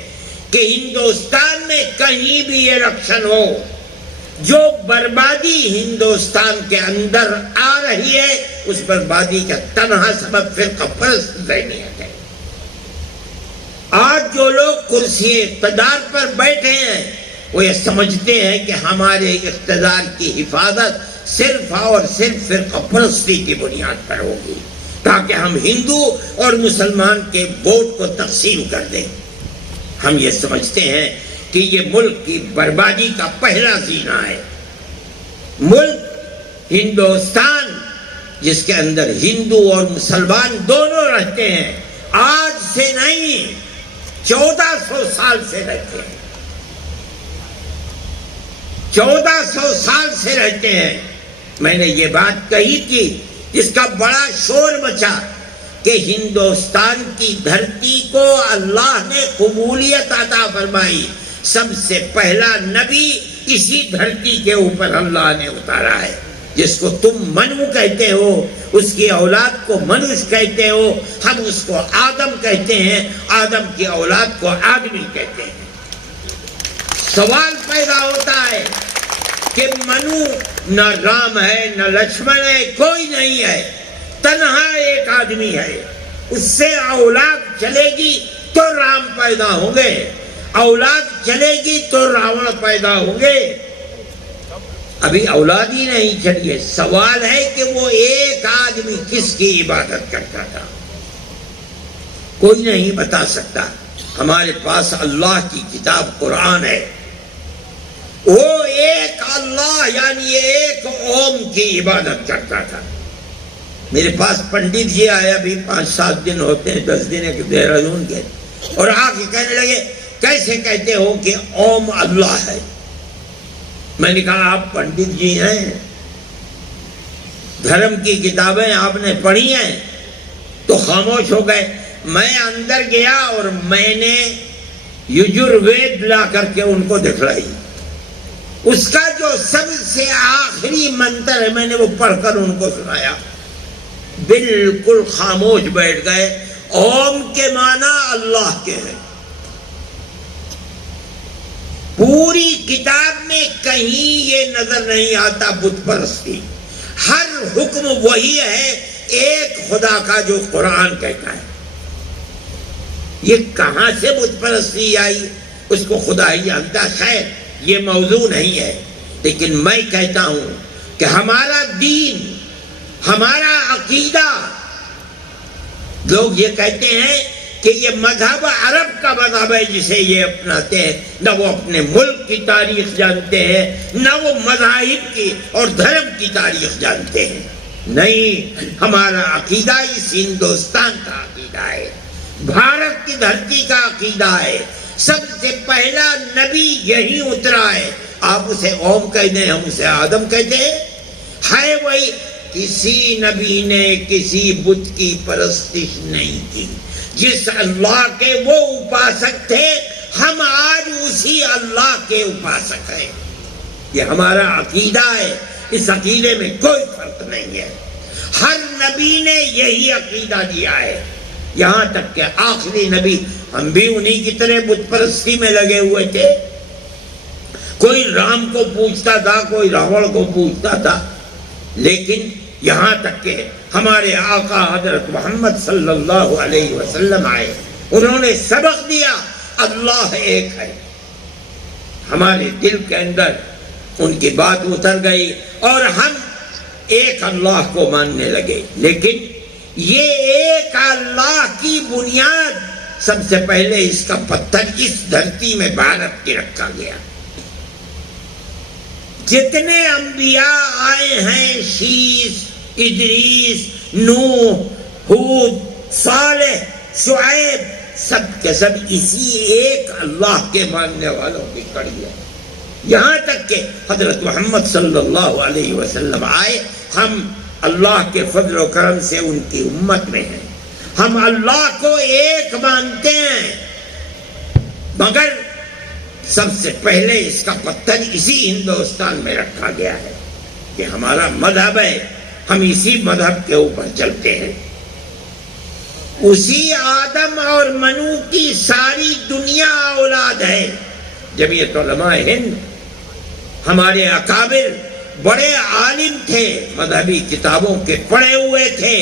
کہ ہندوستان میں کہیں بھی الیکشن ہو، جو بربادی ہندوستان کے اندر آ رہی ہے، اس بربادی کا تنہا سبب فرقہ پرست ذہنیت ہے۔ آج جو لوگ کرسی اقتدار پر بیٹھے ہیں وہ یہ سمجھتے ہیں کہ ہمارے اقتدار کی حفاظت صرف اور صرف فرقہ پرستی کی بنیاد پر ہوگی، تاکہ ہم ہندو اور مسلمان کے ووٹ کو تقسیم کر دیں۔ ہم یہ سمجھتے ہیں کہ یہ ملک کی بربادی کا پہلا زینہ ہے۔ ملک ہندوستان جس کے اندر ہندو اور مسلمان دونوں رہتے ہیں، آج سے نہیں 1400 سال سے رہتے ہیں، 1400 سال سے رہتے ہیں۔ میں نے یہ بات کہی تھی جس کا بڑا شور مچا کہ ہندوستان کی دھرتی کو اللہ نے قبولیت عطا فرمائی، سب سے پہلا نبی اسی دھرتی کے اوپر اللہ نے اتارا ہے، جس کو تم منو کہتے ہو، اس کی اولاد کو منوش کہتے ہو، ہم اس کو آدم کہتے ہیں، آدم کی اولاد کو آدمی کہتے ہیں۔ سوال پیدا ہوتا ہے کہ منو نہ رام ہے نہ لکشمن ہے، کوئی نہیں ہے، تنہا ایک آدمی ہے، اس سے اولاد چلے گی تو رام پیدا ہوں گے، اولاد چلے گی تو راون پیدا ہوں گے۔ ابھی اولاد ہی نہیں چلیے، سوال ہے کہ وہ ایک آدمی کس کی عبادت کرتا تھا، کوئی نہیں بتا سکتا۔ ہمارے پاس اللہ کی کتاب قرآن ہے، وہ ایک اللہ یعنی ایک اوم کی عبادت کرتا تھا۔ میرے پاس پنڈت جی آئے، ابھی 5-7 دن ہوتے ہیں، 10 دن ایک دہرادون کے، اور آ کے کہنے لگے کیسے کہتے ہو کہ اوم اللہ ہے؟ میں نے کہا آپ پنڈت جی ہیں، دھرم کی کتابیں آپ نے پڑھی ہیں، تو خاموش ہو گئے۔ میں اندر گیا اور میں نے یجروید لا کر کے ان کو دکھلائی، اس کا جو سب سے آخری منتر ہے میں نے وہ پڑھ کر ان کو سنایا، بالکل خاموش بیٹھ گئے۔ اوم کے معنی اللہ کے ہیں، پوری کتاب میں کہیں یہ نظر نہیں آتا بت پرستی، ہر حکم وہی ہے ایک خدا کا جو قرآن کہتا ہے۔ یہ کہاں سے بت پرستی آئی اس کو خدا ہی جانتا۔ خیر یہ موضوع نہیں ہے، لیکن میں کہتا ہوں کہ ہمارا دین، ہمارا عقیدہ، لوگ یہ کہتے ہیں کہ یہ مذہب عرب کا مذہب ہے جسے یہ اپناتے ہیں، نہ وہ اپنے ملک کی تاریخ جانتے ہیں، نہ وہ مذاہب کی اور دھرم کی تاریخ جانتے ہیں۔ نہیں، ہمارا عقیدہ اس ہندوستان کا عقیدہ ہے، بھارت کی دھرتی کا عقیدہ ہے، سب سے پہلا نبی یہی اترا ہے۔ آپ اسے اوم کہتے ہیں، ہم اسے آدم کہتے ہیں، ہے وہی۔ کسی نبی نے کسی بت کی پرستش نہیں کی، جس اللہ کے وہ اپاسک تھے ہم آج اسی اللہ کے اپاسک ہیں۔ یہ ہمارا عقیدہ ہے، اس عقیدے میں کوئی فرق نہیں ہے، ہر نبی نے یہی عقیدہ دیا ہے، یہاں تک کہ آخری نبی ہم بھی انہی کی طرح بت پرستی میں لگے ہوئے تھے۔ کوئی رام کو پوچھتا تھا، کوئی راون کو پوچھتا تھا، لیکن یہاں تک کہ ہمارے آقا حضرت محمد صلی اللہ علیہ وسلم آئے، انہوں نے سبق دیا اللہ ایک ہے، ہمارے دل کے اندر ان کی بات اتر گئی اور ہم ایک اللہ کو ماننے لگے۔ لیکن یہ ایک اللہ کی بنیاد سب سے پہلے اس کا پتھر اس دھرتی میں بھارت کی رکھا گیا۔ جتنے انبیاء آئے ہیں، شیس، ادریس، نوح، ہود، صالح، شعیب، سب کے سب اسی ایک اللہ کے ماننے والوں کی کڑی ہے۔ یہاں تک کہ حضرت محمد صلی اللہ علیہ وسلم آئے، ہم اللہ کے فضل و کرم سے ان کی امت میں ہیں، ہم اللہ کو ایک مانتے ہیں، مگر سب سے پہلے اس کا پتھر اسی ہندوستان میں رکھا گیا ہے کہ ہمارا مذہب ہے، ہم اسی مذہب کے اوپر چلتے ہیں۔ اسی آدم اور منو کی ساری دنیا اولاد ہے۔ جمعیت علماء ہند، ہمارے اکابر بڑے عالم تھے، مذہبی کتابوں کے پڑھے ہوئے تھے،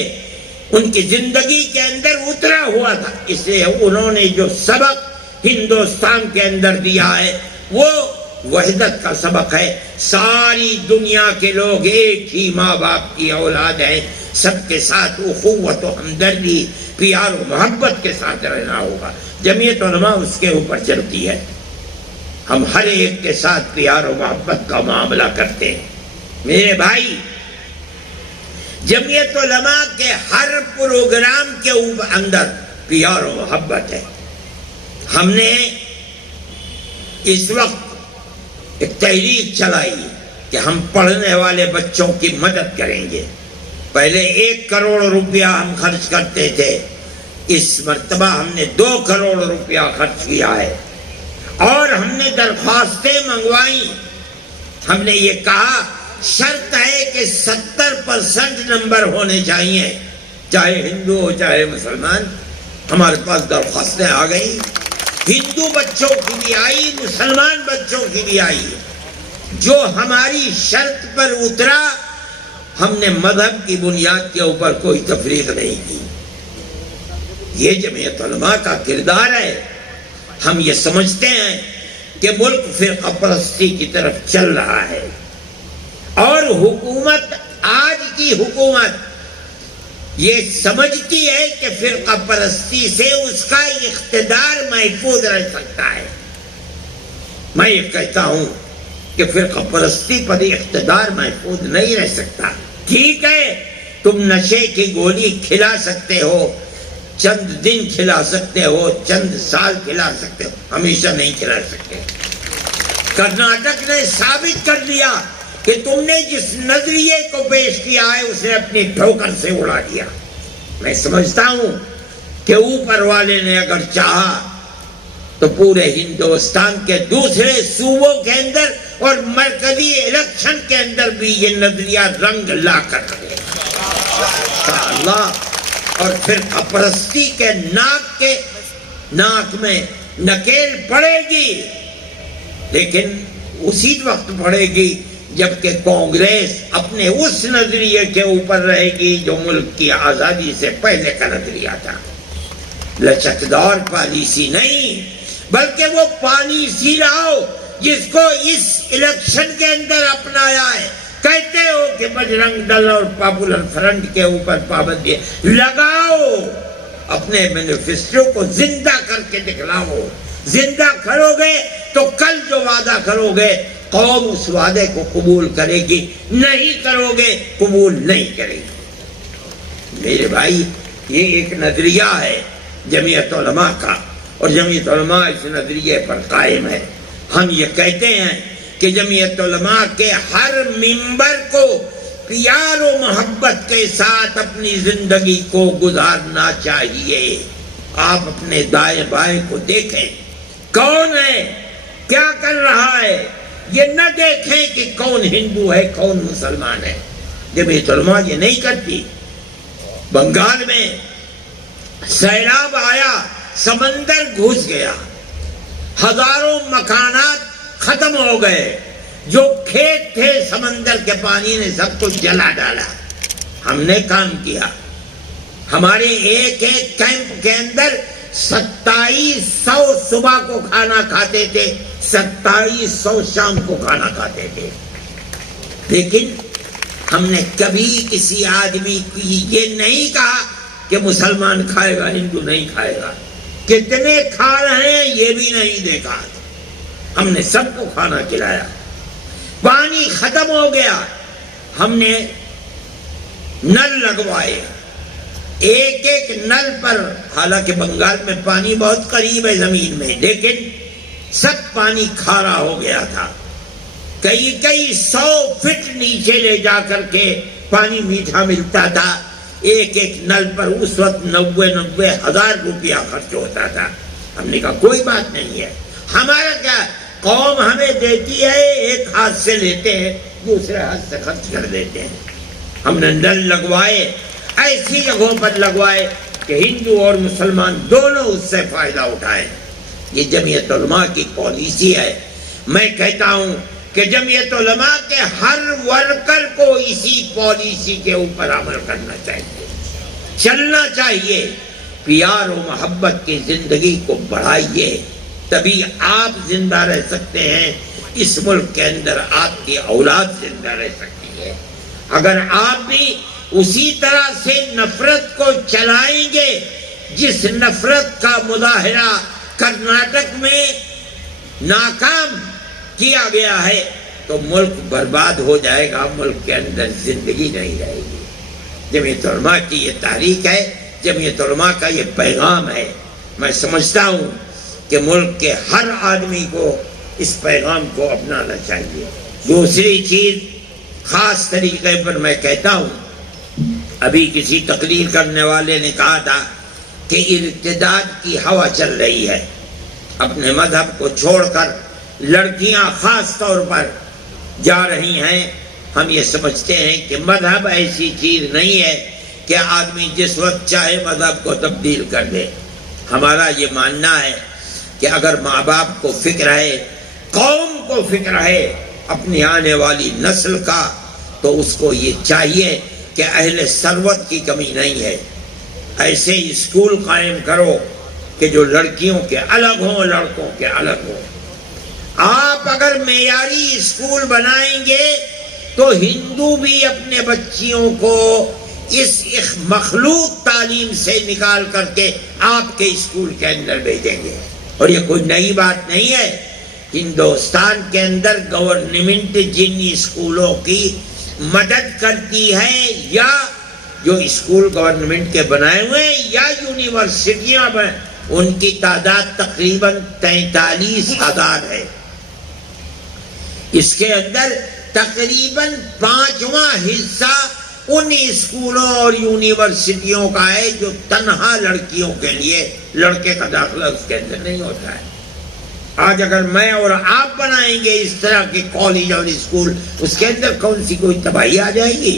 ان کی زندگی کے اندر اترا ہوا تھا، اس لیے انہوں نے جو سبق ہندوستان کے اندر دیا ہے وہ وحدت کا سبق ہے۔ ساری دنیا کے لوگ ایک ہی ماں باپ کی اولاد ہیں، سب کے ساتھ اخوت و ہمدردی، پیار و محبت کے ساتھ رہنا ہوگا۔ جمعیت علماء اس کے اوپر چلتی ہے، ہم ہر ایک کے ساتھ پیار و محبت کا معاملہ کرتے ہیں۔ میرے بھائی، جمعیت علماء کے ہر پروگرام کے اندر پیار و محبت ہے۔ ہم نے اس وقت ایک تحریک چلائی کہ ہم پڑھنے والے بچوں کی مدد کریں گے۔ پہلے 1 کروڑ روپیہ ہم خرچ کرتے تھے، اس مرتبہ ہم نے 2 کروڑ روپیہ خرچ کیا ہے، اور ہم نے درخواستیں منگوائیں۔ ہم نے یہ کہا شرط ہے کہ 70% نمبر ہونے چاہیے، چاہے ہندو ہو چاہے مسلمان۔ ہمارے پاس درخواستیں آ گئی، ہندو بچوں کی بھی آئی، مسلمان بچوں کی بھی آئی۔ جو ہماری شرط پر اترا، ہم نے مذہب کی بنیاد کے اوپر کوئی تفریق نہیں کی۔ یہ جمعیت علماء کا کردار ہے۔ ہم یہ سمجھتے ہیں کہ ملک فرقہ پرستی کی طرف چل رہا ہے، اور حکومت، آج کی حکومت یہ سمجھتی ہے کہ فرقہ پرستی سے اس کا اقتدار محفوظ رہ سکتا ہے۔ میں یہ کہتا ہوں کہ فرقہ پرستی پر اقتدار محفوظ نہیں رہ سکتا۔ ٹھیک ہے، تم نشے کی گولی کھلا سکتے ہو، چند دن کھلا سکتے ہو، چند سال کھلا سکتے ہو، ہمیشہ نہیں کھلا سکتے۔ کرناٹک نے ثابت کر دیا کہ تم نے جس نظریے کو پیش کیا ہے اسے اپنی ٹھوکر سے اڑا دیا۔ میں سمجھتا ہوں کہ اوپر والے نے اگر چاہا تو پورے ہندوستان کے دوسرے صوبوں کے اندر اور مرکزی الیکشن کے اندر بھی یہ نظریہ رنگ لا کر رہے اللہ، اور فرقہ پرستی کے ناک میں نکیل پڑے گی، لیکن اسی وقت پڑے گی جبکہ کانگریس اپنے اس نظریے کے اوپر رہے گی جو ملک کی آزادی سے پہلے کا نظریہ تھا۔ لچکدار پالیسی نہیں، بلکہ وہ پالیسی لاؤ جس کو اس الیکشن کے اندر اپنایا ہے۔ کہتے ہو کہ بجرنگ دل اور پاپولر فرنٹ کے اوپر پابندی لگاؤ، اپنے مینیفیسٹو کو زندہ کر کے دکھلاؤ۔ زندہ کرو گے تو کل جو وعدہ کرو گے قوم اس وعدے کو قبول کرے گی، نہیں کرو گے قبول نہیں کرے گی۔ میرے بھائی، یہ ایک نظریہ ہے جمعیت علماء کا، اور جمعیت علماء اس نظریے پر قائم ہے۔ ہم یہ کہتے ہیں کہ جمعیت علماء کے ہر ممبر کو پیار و محبت کے ساتھ اپنی زندگی کو گزارنا چاہیے۔ آپ اپنے دائیں بائیں کو دیکھیں، کون ہے، کیا کر رہا ہے، یہ نہ دیکھیں کہ کون ہندو ہے کون مسلمان ہے۔ جمعیت علماء یہ نہیں کرتی۔ بنگال میں سیلاب آیا، سمندر گھس گیا، ہزاروں مکانات ختم ہو گئے، جو کھیت تھے سمندر کے پانی نے سب کچھ جلا ڈالا۔ ہم نے کام کیا، ہمارے ایک ایک کیمپ کے اندر 2700 صبح کو کھانا کھاتے تھے، 2700 شام کو کھانا کھاتے تھے۔ لیکن ہم نے کبھی کسی آدمی کو یہ نہیں کہا کہ مسلمان کھائے گا ہندو نہیں کھائے گا، کتنے کھا رہے ہیں یہ بھی نہیں دیکھا۔ ہم نے سب کو کھانا کھلایا۔ پانی ختم ہو گیا، ہم نے نل لگوائے، ایک ایک نل پر، حالانکہ بنگال میں پانی بہت قریب ہے زمین میں، لیکن سب پانی کھارا ہو گیا تھا۔ کئی 100 فٹ نیچے لے جا کر کے پانی میٹھا ملتا تھا. ایک نل پر اس وقت 90 ہزار روپیہ خرچ ہوتا تھا. ہم نے کہا کوئی بات نہیں ہے, ہمارا کیا, قوم ہمیں دیتی ہے, ایک ہاتھ سے لیتے ہیں, دوسرے ہاتھ سے خرچ کر دیتے ہیں. ہم نے نل لگوائے, ایسی جگہوں پر لگوائے کہ ہندو اور مسلمان دونوں اس سے فائدہ اٹھائیں. یہ جمعیت علماء کی پالیسی ہے. میں کہتا ہوں کہ جمعیت علماء کے ہر ورکر کو اسی پالیسی کے اوپر عمل کرنا چاہیے, چلنا چاہیے. پیار و محبت کی زندگی کو بڑھائیے, تبھی آپ زندہ رہ سکتے ہیں. اس ملک کے اندر آپ کی اولاد زندہ رہ سکتی ہے. اگر آپ بھی اسی طرح سے نفرت کو چلائیں گے جس نفرت کا مظاہرہ کرناٹک میں ناکام کیا گیا ہے, تو ملک برباد ہو جائے گا, ملک کے اندر زندگی نہیں رہے گی. جمعیت علماء کی یہ تحریک ہے, جمعیت علماء کا یہ پیغام ہے. میں سمجھتا ہوں کہ ملک کے ہر آدمی کو اس پیغام کو اپنانا چاہیے. دوسری چیز خاص طریقے پر میں کہتا ہوں, ابھی کسی تقریر کرنے والے نے کہا تھا کہ ارتداد کی ہوا چل رہی ہے, اپنے مذہب کو چھوڑ کر لڑکیاں خاص طور پر جا رہی ہیں. ہم یہ سمجھتے ہیں کہ مذہب ایسی چیز نہیں ہے کہ آدمی جس وقت چاہے مذہب کو تبدیل کر دے. ہمارا یہ ماننا ہے کہ اگر ماں باپ کو فکر ہے, قوم کو فکر ہے اپنی آنے والی نسل کا, تو اس کو یہ چاہیے کہ اہل ثروت کی کمی نہیں ہے. ایسے اسکول قائم کرو کہ جو لڑکیوں کے الگ ہوں, لڑکوں کے الگ ہوں. آپ اگر معیاری اسکول بنائیں گے تو ہندو بھی اپنے بچیوں کو اس مخلوط تعلیم سے نکال کر کے آپ کے اسکول کے اندر بھیجیں گے. اور یہ کوئی نئی بات نہیں ہے. ہندوستان کے اندر گورنمنٹ جن اسکولوں کی مدد کرتی ہے, یا جو اسکول گورنمنٹ کے بنائے ہوئے ہیں یا یونیورسٹیاں میں, ان کی تعداد تقریباً 43,000 ہے. اس کے اندر تقریباً 5واں حصہ ان اسکولوں اور یونیورسٹیوں کا ہے جو تنہا لڑکیوں کے لیے, لڑکے کا داخلہ اس کے اندر نہیں ہوتا ہے. آج اگر میں اور آپ بنائیں گے اس طرح کے کالج اور اسکول, اس کے اندر کون سی کوئی تباہی آ جائے گی.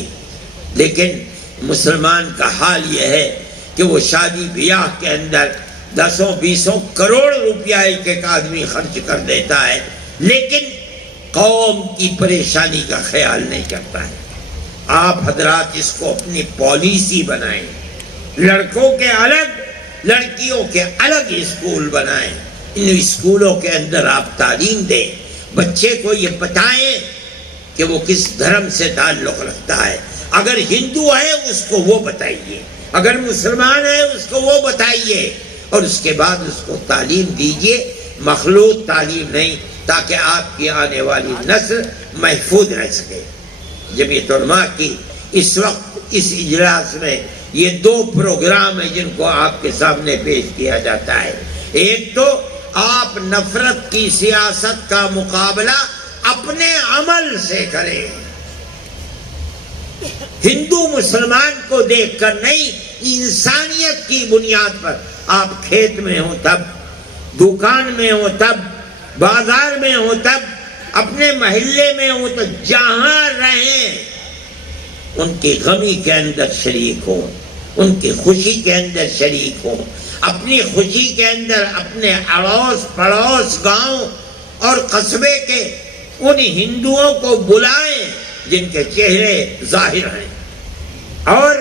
لیکن مسلمان کا حال یہ ہے کہ وہ شادی بیاہ کے اندر 10-20 کروڑ روپیہ ایک آدمی خرچ کر دیتا ہے, لیکن قوم کی پریشانی کا خیال نہیں کرتا ہے. آپ حضرات اس کو اپنی پالیسی بنائیں, لڑکوں کے الگ, لڑکیوں کے الگ اسکول بنائیں. ان اسکولوں کے اندر آپ تعلیم دیں, بچے کو یہ بتائیں کہ وہ کس دھرم سے تعلق رکھتا ہے. اگر ہندو ہے اس کو وہ بتائیے, اگر مسلمان ہے اس کو وہ بتائیے, اور اس کے بعد اس کو تعلیم دیجیے, مخلوط تعلیم نہیں, تاکہ آپ کی آنے والی نسل محفوظ رہ سکے. جمعیت علماء کی اس وقت اس اجلاس میں یہ 2 پروگرام ہیں جن کو آپ کے سامنے پیش کیا جاتا ہے. ایک تو آپ نفرت کی سیاست کا مقابلہ اپنے عمل سے کریں, ہندو مسلمان کو دیکھ کر نہیں, انسانیت کی بنیاد پر. آپ کھیت میں ہوں تب, دکان میں ہوں تب, بازار میں ہوں تب, اپنے محلے میں ہوں تو جہاں رہیں ان کی غمی کے اندر شریک ہوں, ان کی خوشی کے اندر شریک ہوں. اپنی خوشی کے اندر اپنے اڑوس پڑوس گاؤں اور قصبے کے ان ہندوؤں کو بلائیں جن کے چہرے ظاہر ہیں, اور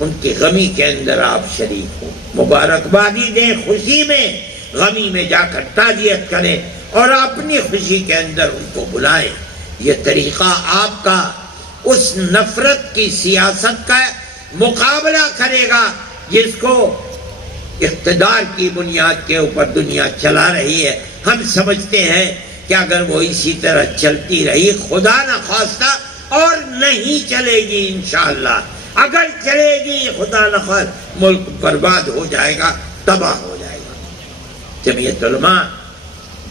ان کی غمی کے اندر آپ شریک ہوں. مبارکبادی دیں خوشی میں, غمی میں جا کر تعزیت کریں, اور اپنی خوشی کے اندر ان کو بلائیں. یہ طریقہ آپ کا اس نفرت کی سیاست کا مقابلہ کرے گا جس کو اقتدار کی بنیاد کے اوپر دنیا چلا رہی ہے. ہم سمجھتے ہیں کہ اگر وہ اسی طرح چلتی رہی, خدا نخواستہ اور نہیں چلے گی انشاءاللہ, اگر چلے گی خدا نخواستہ ملک برباد ہو جائے گا, تباہ ہو جائے گا. جمعیت علماء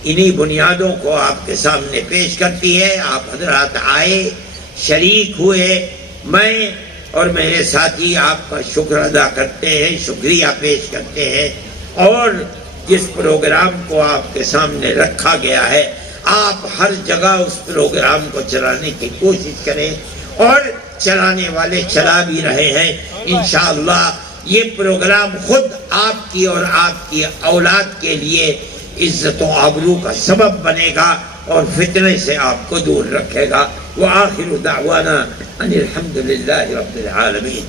انہی بنیادوں کو آپ کے سامنے پیش کرتی ہے. آپ حضرات آئے، شریک ہوئے. میں اور میرے ساتھی آپ کا شکر ادا کرتے ہیں، شکریہ پیش کرتے ہیں. اور جس پروگرام کو آپ کے سامنے رکھا گیا ہے، آپ ہر جگہ اس پروگرام کو چلانے کی کوشش کریں، اور چلانے والے چلا بھی رہے ہیں. انشاءاللہ یہ پروگرام خود آپ کی اور آپ کی اولاد کے لیے عزت و آبرو کا سبب بنے گا اور فتنے سے آپ کو دور رکھے گا. وآخر دعوانا ان الحمد للہ رب العالمین.